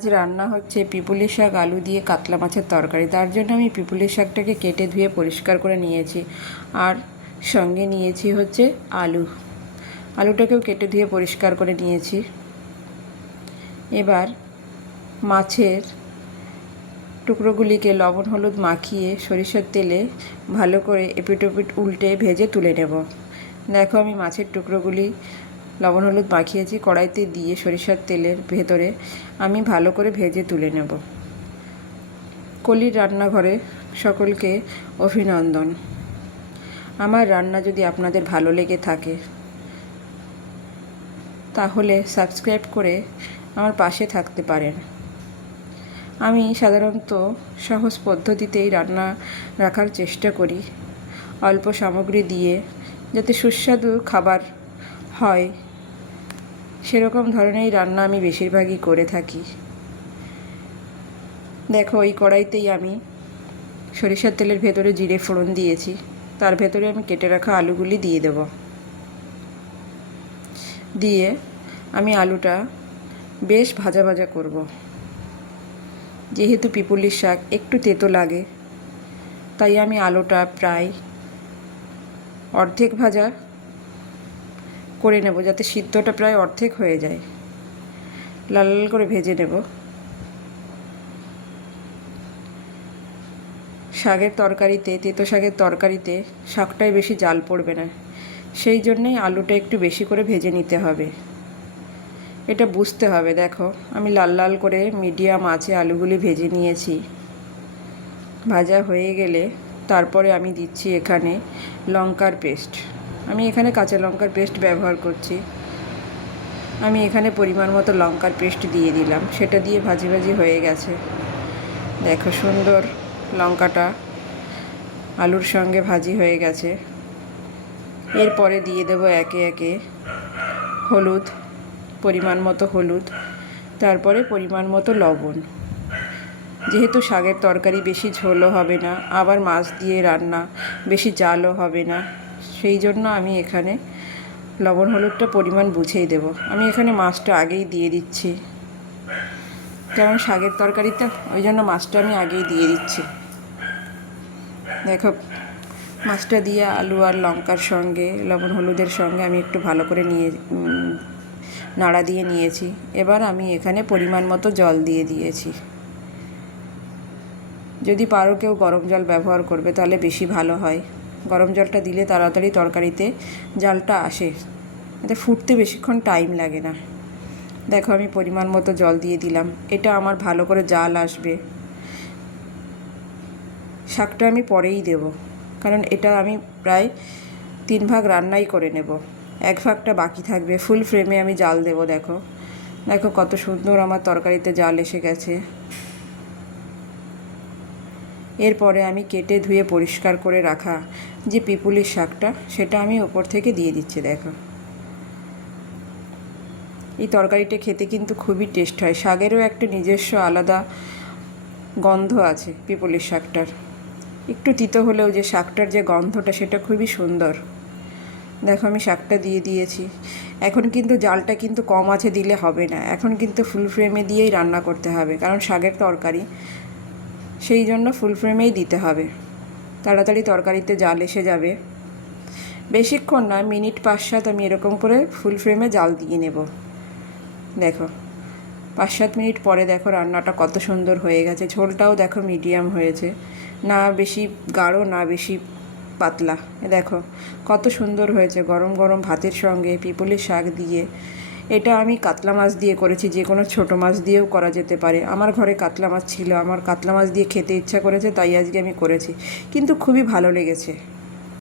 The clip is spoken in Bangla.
আজ রান্না হচ্ছে পিপুলি শাক আলু দিয়ে কাতলা মাছের তরকারি। তার জন্য আমি পিপুলি শাকটাকে কেটে ধুয়ে পরিষ্কার করে নিয়েছি, আর সঙ্গে নিয়েছি হচ্ছে আলুটাকেও কেটে ধুয়ে পরিষ্কার করে নিয়েছি। এবার মাছের টুকরোগুলিকে লবণ হলুদ মাখিয়ে সরিষার তেলে ভালো করে এপিট ওপিট উল্টে ভেজে তুলে নেব। দেখো, আমি মাছের টুকরোগুলি লবণ হলুদ মাখিয়েছি, কড়াইতে দিয়ে সরিষার তেলের ভেতরে আমি ভালো করে ভেজে তুলে নেব। কলির রান্নাঘরে সকলকে অভিনন্দন। আমার রান্না যদি আপনাদের ভালো লেগে থাকে তাহলে সাবস্ক্রাইব করে আমার পাশে থাকতে পারেন। আমি সাধারণত সহজ পদ্ধতিতেই রান্না রাখার চেষ্টা করি, অল্প সামগ্রী দিয়ে যাতে সুস্বাদু খাবার হয় সেরকম ধরনেরই রান্না আমি বেশিরভাগই করে থাকি। দেখো, এই কড়াইতেই আমি সরিষার তেলের ভেতরে জিরে ফোড়ন দিয়েছি, তার ভেতরে আমি কেটে রাখা আলুগুলি দিয়ে দেব। দিয়ে আমি আলুটা বেশ ভাজা ভাজা করব। যেহেতু পিপুলির শাক একটু তেতো লাগে, তাই আমি আলুটা প্রায় অর্ধেক ভাজা করে নেব, যাতে সিদ্ধটা প্রায় অর্ধেক হয়ে যায়। লাল লাল করে ভেজে নেব। শাকের তরকারিতে, তেতো শাকের তরকারিতে শাকটায় বেশি জাল পড়বে না, সেই জন্যেই আলুটা একটু বেশি করে ভেজে নিতে হবে। এটা বুঝতে হবে। দেখো, আমি লাল লাল করে মিডিয়াম আঁচে আলুগুলি ভেজে নিয়েছি। ভাজা হয়ে গেলে তারপরে আমি দিচ্ছি এখানে লঙ্কার পেস্ট। আমি এখানে কাঁচা লঙ্কার পেস্ট ব্যবহার করছি। আমি এখানে পরিমাণ মতো লঙ্কার পেস্ট দিয়ে দিলাম। সেটা দিয়ে ভাজি ভাজি হয়ে গেছে। দেখো, সুন্দর লঙ্কাটা আলুর সঙ্গে ভাজি হয়ে গেছে। এরপরে দিয়ে দেবো একে একে হলুদ, পরিমাণ মতো হলুদ, তারপরে পরিমাণ মতো লবণ। যেহেতু শাকের তরকারি বেশি ঝোলও হবে না, আবার মাছ দিয়ে রান্না, বেশি জালও হবে না, সেই জন্য আমি এখানে লবণ হলুদটা পরিমাণ বুঝেই দেব। আমি এখানে মাছটা আগেই দিয়ে দিচ্ছি, কারণ শাকের তরকারিতে ওই জন্য মাছটা আমি আগেই দিয়ে দিচ্ছি। দেখো, মাছটা দিয়ে আলু আর লঙ্কার সঙ্গে লবণ হলুদের সঙ্গে আমি একটু ভালো করে নাড়া দিয়ে নিয়েছি। এবার আমি এখানে পরিমাণ মতো জল দিয়ে দিয়েছি। যদি পারো কেউ গরম জল ব্যবহার করবে তাহলে বেশি ভালো হয়। গরম জলটা দিলে তাড়াতাড়ি তরকারিতে জালটা আসে, এতে ফুটতে বেশিক্ষণ টাইম লাগে না। দেখো, আমি পরিমাণ মতো জল দিয়ে দিলাম। এটা আমার ভালো করে জাল আসবে। শাকটা আমি পরেই দেব, কারণ এটা আমি প্রায় 3 ভাগ রান্নাই করে নেব, 1 ভাগটা বাকি থাকবে। ফুল ফ্লেমে আমি জাল দেব। দেখো দেখো কত সুন্দর আমার তরকারিতে জাল এসে গেছে। এরপরে আমি কেটে ধুয়ে পরিষ্কার করে রাখা যে পিপুলির শাকটা, সেটা আমি ওপর থেকে দিয়ে দিচ্ছি। দেখো, এই তরকারিটা খেতে কিন্তু খুবই টেস্ট হয়। শাকেরও একটা নিজস্ব আলাদা গন্ধ আছে পিপুলির শাকটার। একটু তিতো হলেও যে শাকটার যে গন্ধটা, সেটা খুবই সুন্দর। দেখো, আমি শাকটা দিয়ে দিয়েছি। এখন কিন্তু জালটা কিন্তু কম আছে দিলে হবে না, এখন কিন্তু ফুল ফ্লেমে দিয়েই রান্না করতে হবে, কারণ শাকের তরকারি, সেই জন্য ফুল ফ্লেমেই দিতে হবে। তাড়াতাড়ি তরকারিতে জাল এসে যাবে। বেশিক্ষণ না, মিনিট 5-7 আমি এরকম করে ফুল ফ্লেমে জাল দিয়ে নেব। দেখো, 5-7 মিনিট পরে দেখো রান্নাটা কত সুন্দর হয়ে গেছে। ঝোলটাও দেখো মিডিয়াম হয়েছে, না বেশি গাঢ় না বেশি পাতলা। দেখো কত সুন্দর হয়েছে। গরম গরম ভাতের সঙ্গে পিপুলির শাক দিয়ে, এটা আমি কাতলা মাছ দিয়ে করেছি, যে কোনো ছোটো মাছ দিয়েও করা যেতে পারে। আমার ঘরে কাতলা মাছ ছিল, আমার কাতলা মাছ দিয়ে খেতে ইচ্ছা করেছে, তাই আজকে আমি করেছি, কিন্তু খুবই ভালো লেগেছে।